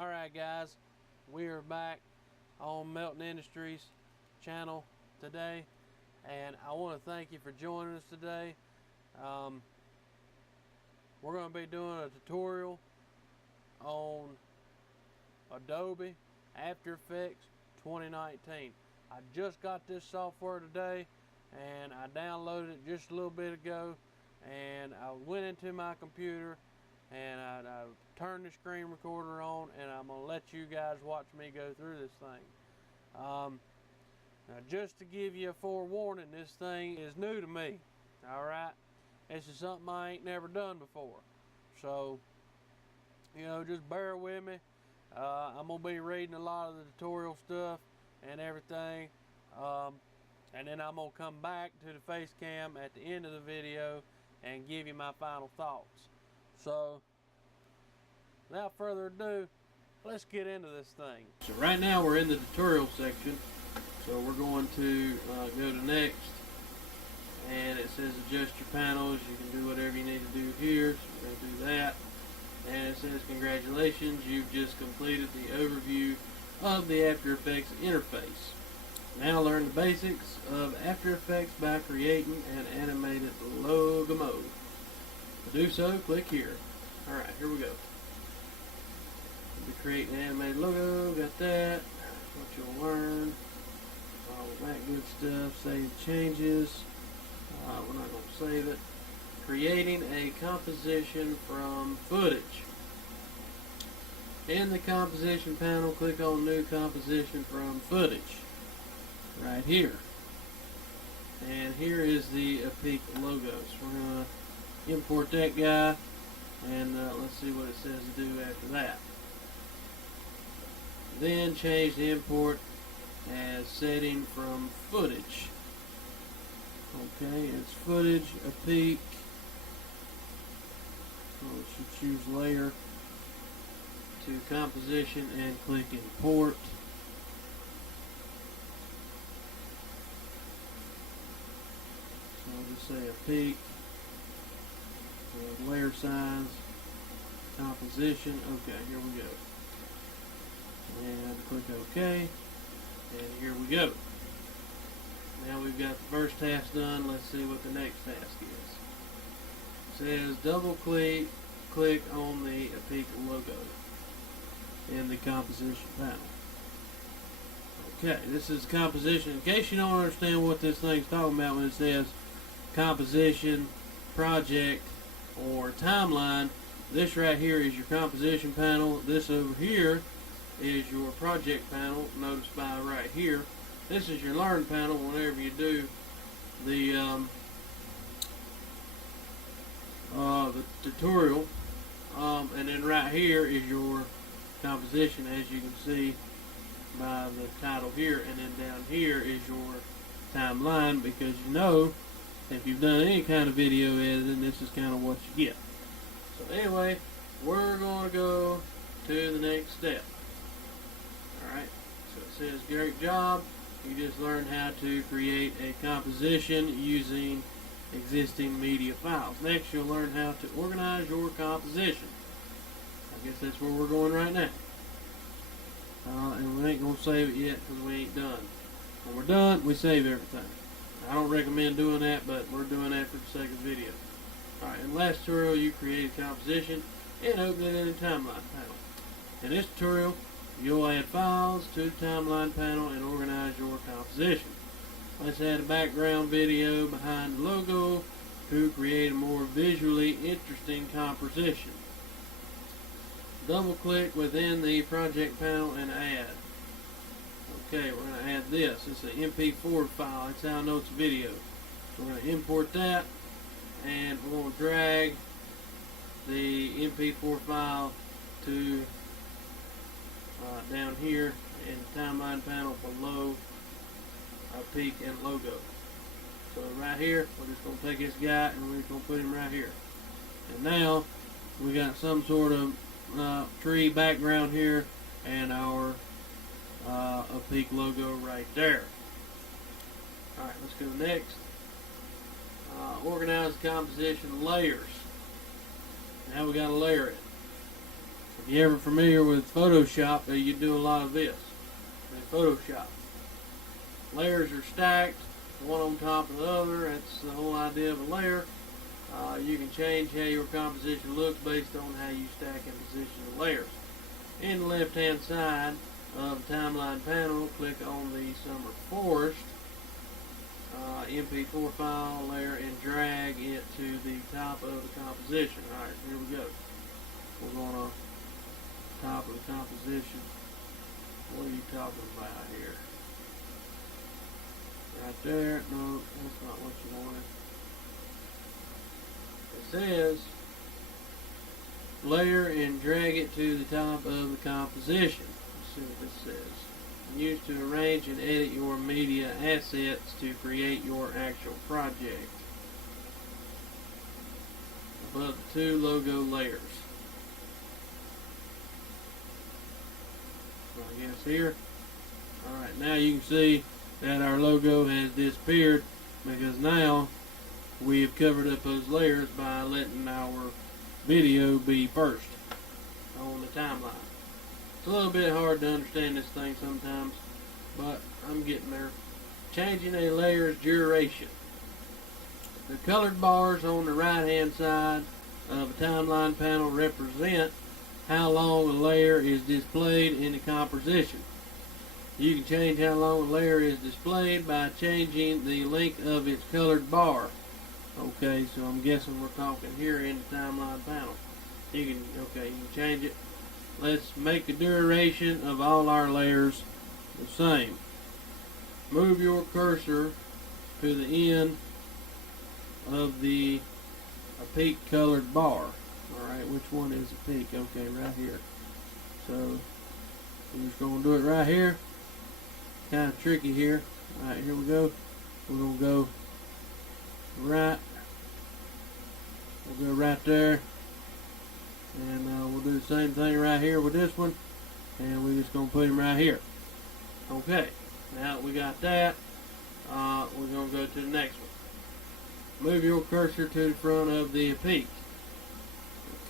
Alright guys, we are back on Melton Industries channel today, and I want to thank you for joining us today. We're going to be doing a tutorial on Adobe After Effects 2019. I just got this software today and I downloaded it just a little bit ago, and I went into my computer and I turned the screen recorder on, and I'm going to let you guys watch me go through this thing. Now, just to give you a forewarning, this thing is new to me. Alright, this is something I ain't never done before, so just bear with me. I'm going to be reading a lot of the tutorial stuff and everything, and then I'm going to come back to the face cam at the end of the video and give you my final thoughts. So, without further ado, let's get into this thing. So right now we're in the tutorial section. So we're going to go to next, and it says adjust your panels. You can do whatever you need to do here. So we're going to do that. And it says congratulations, you've just completed the overview of the After Effects interface. Now learn the basics of After Effects by creating an animated logo mode. To do so, click here. Alright, here we go. We create an animated logo, got that. What you'll learn, all that good stuff. Save changes. We're not going to save it. Creating a composition from footage. In the composition panel, click on new composition from footage. Right here. And here is the peak logo. So we're going to import that guy, and let's see what it says to do after that. Then change the import as setting from footage. Okay, it's footage, a peak. So we should choose layer to composition and click import. So I'll just say a peak. Layer size, composition. Okay, here we go. And click OK. And here we go. Now we've got the first task done. Let's see what the next task is. It says double click on the peak logo in the composition panel. Okay, this is composition. In case you don't understand what this thing's talking about when it says composition, project, or timeline, this right here is your composition panel. This over here is your project panel. Notice by right here, this is your learn panel whenever you do the tutorial, and then right here is your composition, as you can see by the title here, and then down here is your timeline, because if you've done any kind of video editing, this is kind of what you get. So anyway, we're going to go to the next step. Alright, so it says great job. You just learned how to create a composition using existing media files. Next, you'll learn how to organize your composition. I guess that's where we're going right now. And we ain't going to save it yet because we ain't done. When we're done, we save everything. I don't recommend doing that, but we're doing that for the sake of the video. Alright, in the last tutorial, you created a composition and opened it in the timeline panel. In this tutorial, you'll add files to the timeline panel and organize your composition. Let's add a background video behind the logo to create a more visually interesting composition. Double click within the project panel and add. Okay, we're going to add this. It's an MP4 file. That's how I know it's a video. So we're going to import that, and we're going to drag the MP4 file to down here in the timeline panel below our peak and logo. So right here, we're just going to take this guy and we're going to put him right here. And now we got some sort of tree background here and our a peak logo right there. Alright, let's go next. Organize composition layers. Now we got to layer it. If you're ever familiar with Photoshop, you do a lot of this in Photoshop. Layers are stacked, one on top of the other. That's the whole idea of a layer. You can change how your composition looks based on how you stack and position the layers. In the left-hand side of the timeline panel, click on the Summer Forest MP4 file layer and drag it to the top of the composition. Alright, here we go. We're going to top of the composition. What are you talking about here? Right there. No, that's not what you wanted. It says layer and drag it to the top of the composition. Let's see what this says. Used to arrange and edit your media assets to create your actual project. Above the two logo layers. So I guess here. Alright, now you can see that our logo has disappeared because now we have covered up those layers by letting our video be first on the timeline. It's a little bit hard to understand this thing sometimes, but I'm getting there. Changing a layer's duration. The colored bars on the right hand side of a timeline panel represent how long a layer is displayed in the composition. You can change how long a layer is displayed by changing the length of its colored bar. Okay, so I'm guessing we're talking here in the timeline panel. You can change it. Let's make the duration of all our layers the same. Move your cursor to the end of the peak colored bar. Alright, which one is the peak? Okay, right here. So, we're just going to do it right here. Kind of tricky here. Alright, here we go. We're going to go right. We'll go right there. And we'll do the same thing right here with this one. And we're just going to put him right here. Okay. Now that we got that, we're going to go to the next one. Move your cursor to the front of the peak.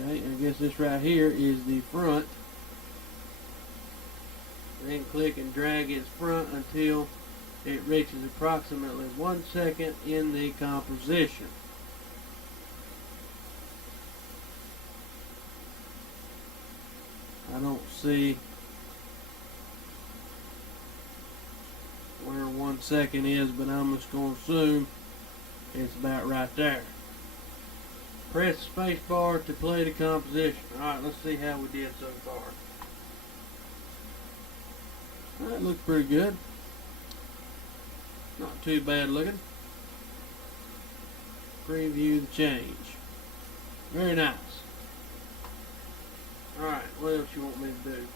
Okay, and I guess this right here is the front. Then click and drag its front until it reaches approximately 1 second in the composition. I don't see where 1 second is, but I'm just going to assume it's about right there. Press space bar to play the composition. Alright, let's see how we did so far. That looks pretty good. Not too bad looking. Preview the change. Very nice. Alright, what else you want me to do?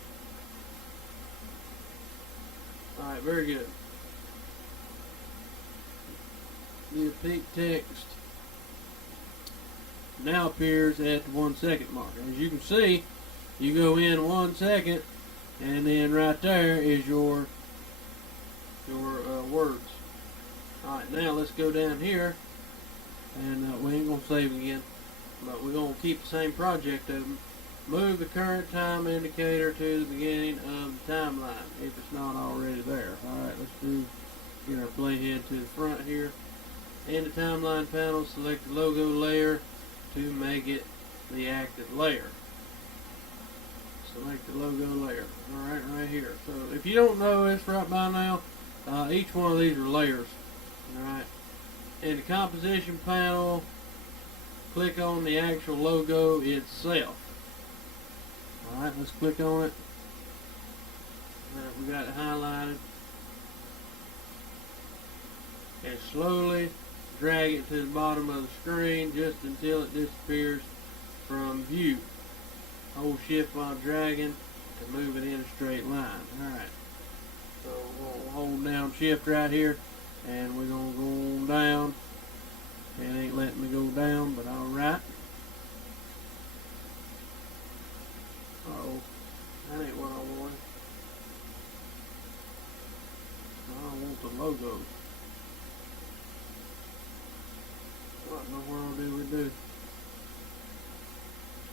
Alright, very good. The peak text now appears at the 1 second mark. As you can see, you go in 1 second, and then right there is your words. Alright, now let's go down here, and we ain't going to save again, but we're going to keep the same project open. Move the current time indicator to the beginning of the timeline, if it's not already there. Alright, let's get our playhead to the front here. In the timeline panel, select the logo layer to make it the active layer. Select the logo layer. Alright, right here. So if you don't know this right by now, each one of these are layers. Alright. In the composition panel, click on the actual logo itself. Alright, let's click on it. Alright, we got it highlighted. And slowly drag it to the bottom of the screen just until it disappears from view. Hold shift while dragging to move it in a straight line. Alright. So we're going to hold down shift right here, and we're going to go on down. It ain't letting me go down, but alright. Uh-oh. That ain't what I wanted. I want the logo. What in the world do we do?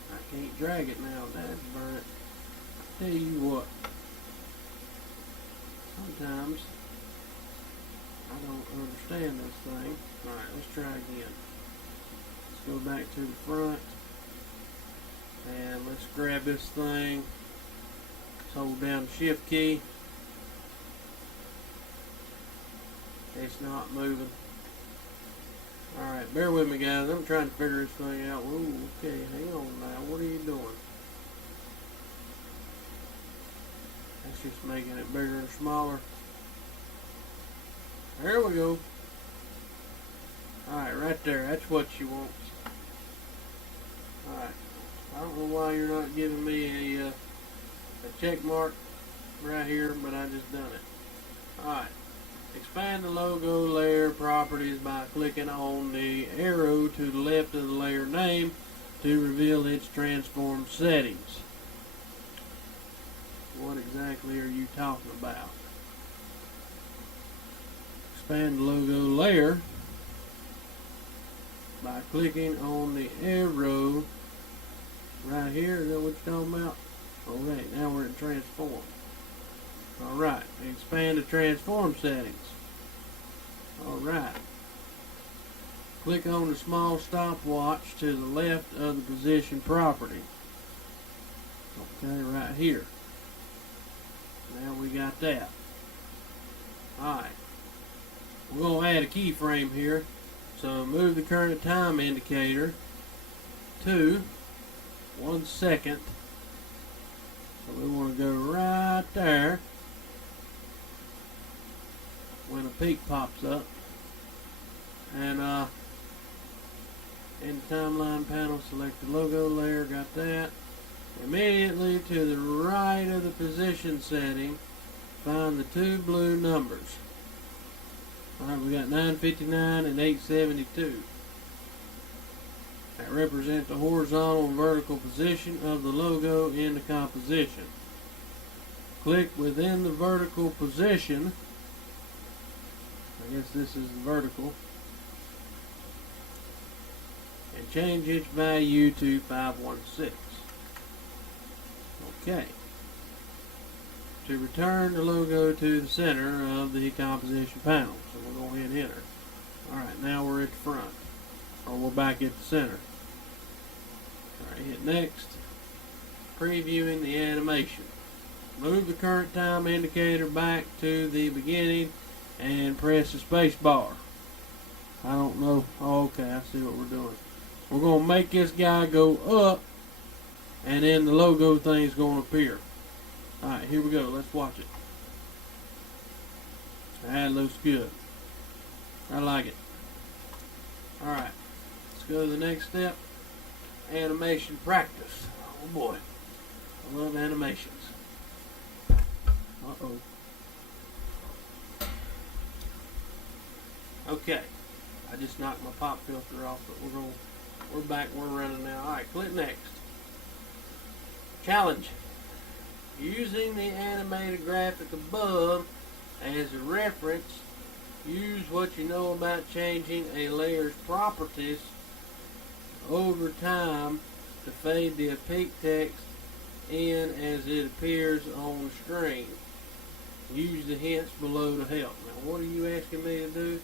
Alright, Can't drag it now. That's burn it. Tell you what. Sometimes I don't understand this thing. Alright, let's try again. Let's go back to the front. And let's grab this thing. Let's hold down the shift key. It's not moving. Alright, bear with me guys. I'm trying to figure this thing out. Ooh, okay, hang on now. What are you doing? That's just making it bigger and smaller. There we go. Alright, right there. That's what you want. Alright. I don't know why you're not giving me a check mark right here, but I just done it. Alright. Expand the logo layer properties by clicking on the arrow to the left of the layer name to reveal its transform settings. What exactly are you talking about? Expand the logo layer by clicking on the arrow right here. Is that what you're talking about? Okay, now we're in transform. Alright, expand the transform settings. Alright. Click on the small stopwatch to the left of the position property. Okay, right here. Now we got that. Alright. We're going to add a keyframe here. So move the current time indicator to 1 second. So we want to go right there when a peak pops up. And in the timeline panel, select the logo layer, got that. Immediately to the right of the position setting, find the two blue numbers. Alright, we got 959 and 872. That represent the horizontal and vertical position of the logo in the composition. Click within the vertical position. I guess this is the vertical. And change its value to 516. Okay. To return the logo to the center of the composition panel. So we'll go ahead and enter. Alright, now we're at the front. Or we're back at the center. Alright, hit next. Previewing the animation. Move the current time indicator back to the beginning and press the space bar. I don't know. Oh, okay, I see what we're doing. We're going to make this guy go up, and then the logo thing is going to appear. Alright, here we go. Let's watch it. That looks good. I like it. Alright, let's go to the next step. Animation practice. Oh boy. I love animations. Uh-oh. Okay. I just knocked my pop filter off, but we're back, we're running now. Alright, click next. Challenge. Using the animated graphic above as a reference, use what you know about changing a layer's properties over time to fade the opaque text in as it appears on the screen. Use the hints below to help. Now, what are you asking me to do?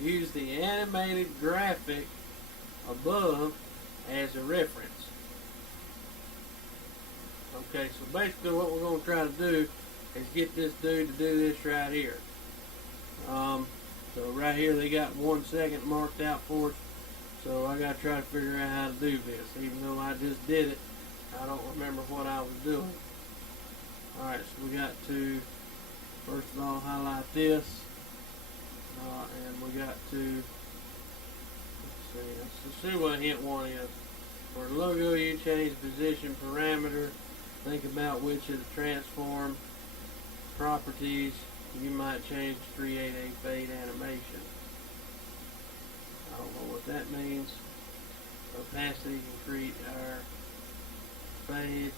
Use the animated graphic above as a reference. Okay, so basically what we're going to try to do is get this dude to do this right here. So right here they got 1 second marked out for us. So I got to try to figure out how to do this. Even though I just did it, I don't remember what I was doing. Alright, so we got to, first of all, highlight this. And we got to, let's see what hint one is. For the logo, you change position parameter. Think about which of the transform properties you might change to create a fade animation. I don't know what that means. Opacity can create our fade.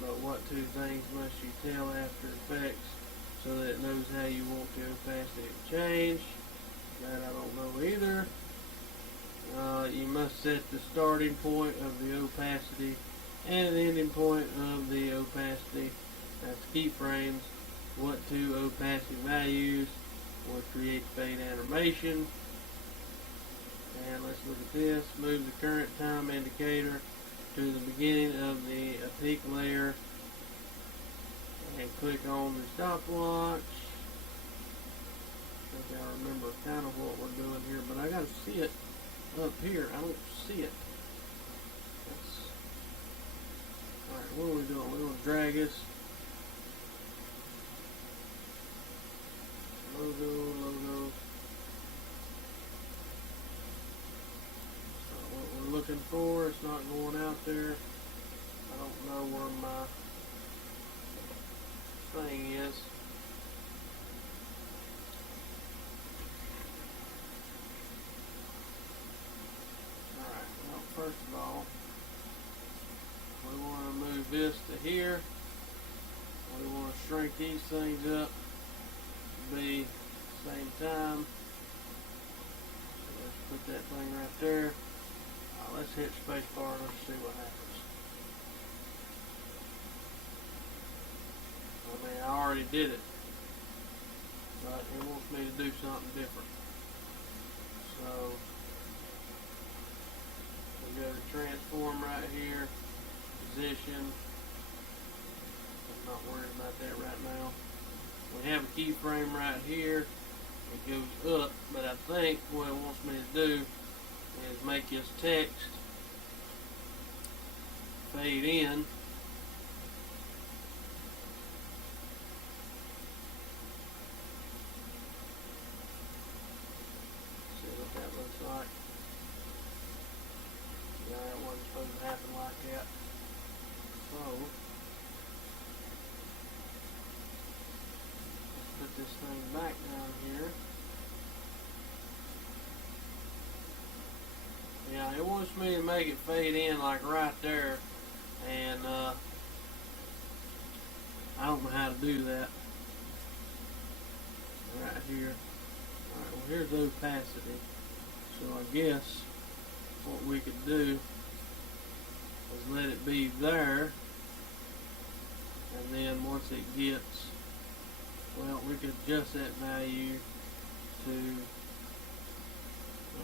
But what two things must you tell After Effects so that it knows how you want the opacity to change? That I don't know either. You must set the starting point of the opacity and the ending point of the opacity. That's keyframes. What two opacity values will create fade animation. And let's look at this. Move the current time indicator to the beginning of the peak layer and click on the stopwatch. I think I remember kind of what we're doing here, but I gotta see it up here. I don't see it. Alright, what are we doing? We're gonna drag this logo. What we're looking for, it's not going out there. I don't know where my thing is. Alright, well, first of all, we want to move this to here. We want to shrink these things up to be same time. So let's put that thing right there. Let's hit spacebar and let's see what happens. I mean, I already did it, but it wants me to do something different. So we go to transform right here, position. I'm not worried about that right now. We have a keyframe right here. It goes up, but I think what it wants me to do is make this text fade in. See what that looks like. Yeah, that wasn't supposed to happen like that. So let's put this thing back down here. Yeah, it wants me to make it fade in like right there, and I don't know how to do that. Right here. Alright, well here's opacity. So I guess what we could do is let it be there, and then once it gets, well, we could adjust that value to,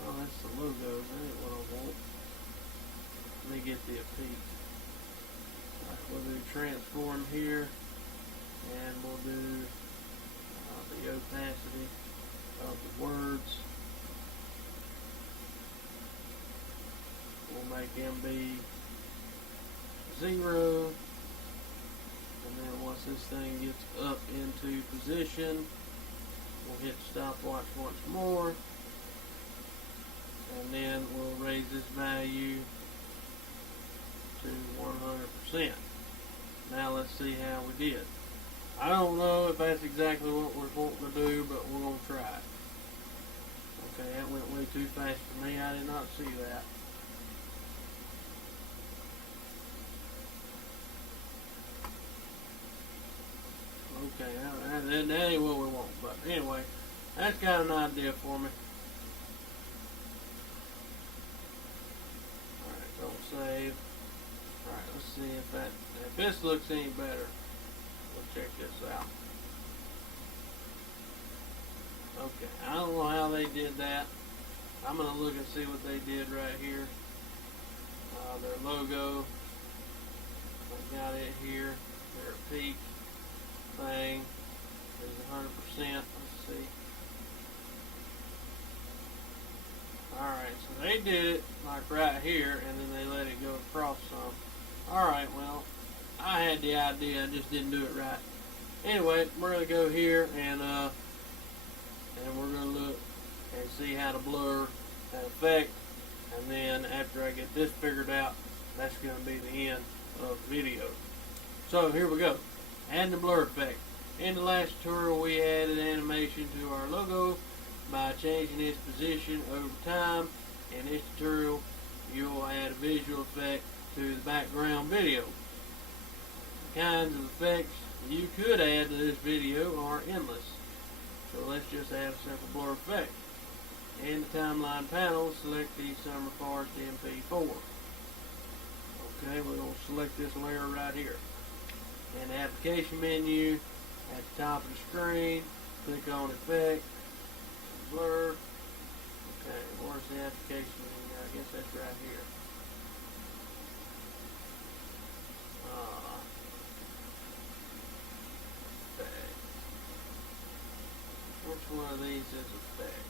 oh, that's the logo. That ain't what I want. Let me get the peak. Alright, we'll do transform here, and we'll do the opacity of the words. We'll make them be 0, and then once this thing gets up into position, we'll hit stopwatch once more, and then we'll raise this value to 100%. Now let's see how we did. I don't know if that's exactly what we're wanting to do, but we're going to try it. Okay, that went way too fast for me. I did not see that. Okay, that ain't what we want, but anyway, that's got an idea for me. Alright, don't save. Alright, let's see if this looks any better. We'll check this out. Okay, I don't know how they did that. I'm going to look and see what they did right here. Their logo. I got it here. Their peak thing is 100%. Let's see. Alright, so they did it like right here, and then they let it go across some. Alright, well, I had the idea, I just didn't do it right. Anyway, we're going to go here and we're going to look and see how to blur that effect, and then after I get this figured out, that's going to be the end of the video. So here we go. Add the blur effect. In the last tutorial we added animation to our logo by changing its position over time. In this tutorial you will add a visual effect to the background video. The kinds of effects you could add to this video are endless. So let's just add a simple blur effect. In the timeline panel, select the Summer Forest MP4. Okay, we're going to select this layer right here. In the application menu, at the top of the screen, click on Effect, Blur. Okay, where's the application menu? I guess that's right here. Effect. Which one of these is Effect?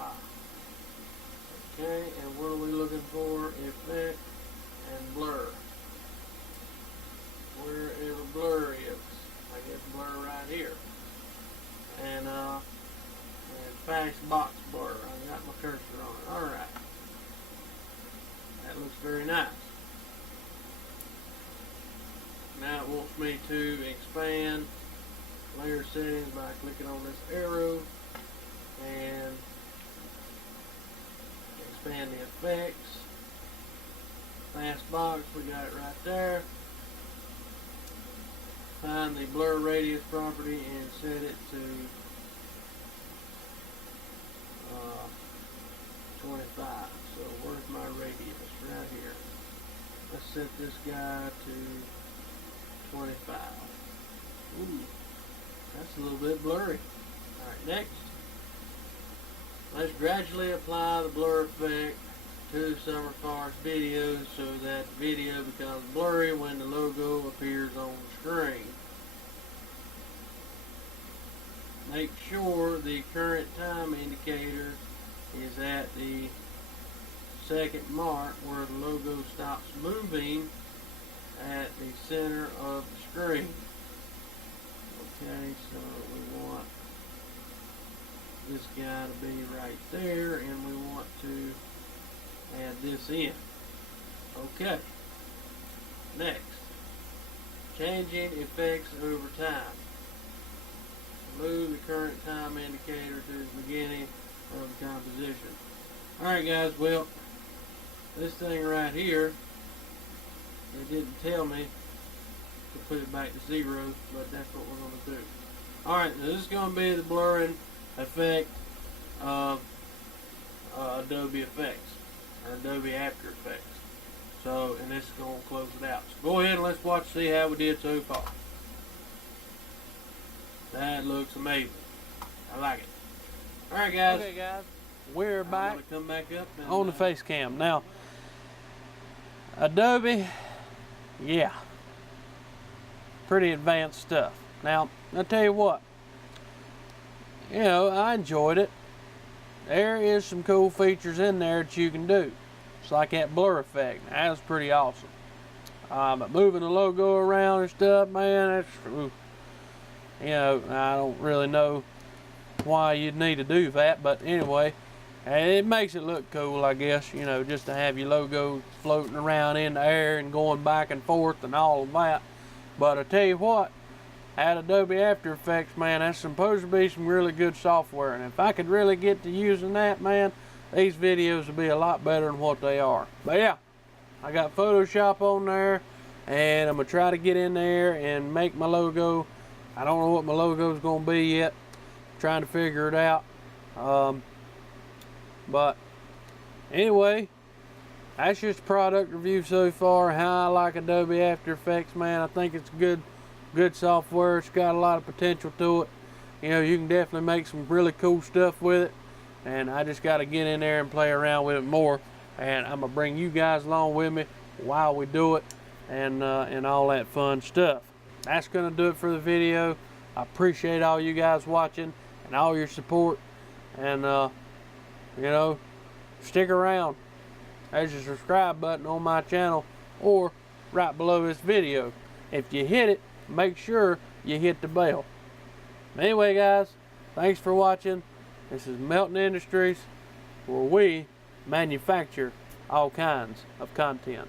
Aha. Okay, and what are we looking for? Effect and Blur. Wherever Blur is. I guess Blur right here. And Fast Box Blur. I got my cursor on it. Alright. That looks very nice. Now it wants me to expand layer settings by clicking on this arrow and expand the effects. Fast Box, we got it right there. Find the blur radius property and set it to 25. So where's my radius? Right here. Let's set this guy to 25. Ooh, that's a little bit blurry. Alright, next. Let's gradually apply the blur effect to the Summer Forest video so that the video becomes blurry when the logo appears on the screen. Make sure the current time indicator is at the second mark where the logo stops moving at the center of the screen. Okay, so we want this guy to be right there, and we want to add this in. Okay. Next, changing effects over time. Move the current time indicator to the beginning of the composition. Alright guys, well, this thing right here, it didn't tell me to put it back to 0, but that's what we're going to do. Alright, now this is going to be the blurring effect of Adobe Effects, or Adobe After Effects. So, and this is going to close it out. So go ahead and let's watch, see how we did so far. That looks amazing. I like it. Alright guys. Okay guys, we're back come back up and, on the face cam. Now, Adobe, yeah, pretty advanced stuff. Now, I'll tell you what, you know, I enjoyed it. There is some cool features in there that you can do. It's like that blur effect. That was pretty awesome. But moving the logo around and stuff, man, that's, ooh, you know, I don't really know why you'd need to do that, but anyway, it makes it look cool, I guess, you know, just to have your logo floating around in the air and going back and forth and all of that. But I tell you what, at Adobe After Effects, man, that's supposed to be some really good software, and if I could really get to using that, man, these videos would be a lot better than what they are. But yeah, I got Photoshop on there, and I'm gonna try to get in there and make my logo. I don't know what my logo is gonna be yet. I'm trying to figure it out. But anyway, that's just a product review so far. How I like Adobe After Effects, man. I think it's good software. It's got a lot of potential to it. You know, you can definitely make some really cool stuff with it. And I just got to get in there and play around with it more. And I'm gonna bring you guys along with me while we do it, and all that fun stuff. That's gonna do it for the video. I appreciate all you guys watching and all your support. And you know, stick around. There's a subscribe button on my channel, or right below this video. If you hit it, make sure you hit the bell. Anyway guys, thanks for watching. This is Melton Industries, where we manufacture all kinds of content.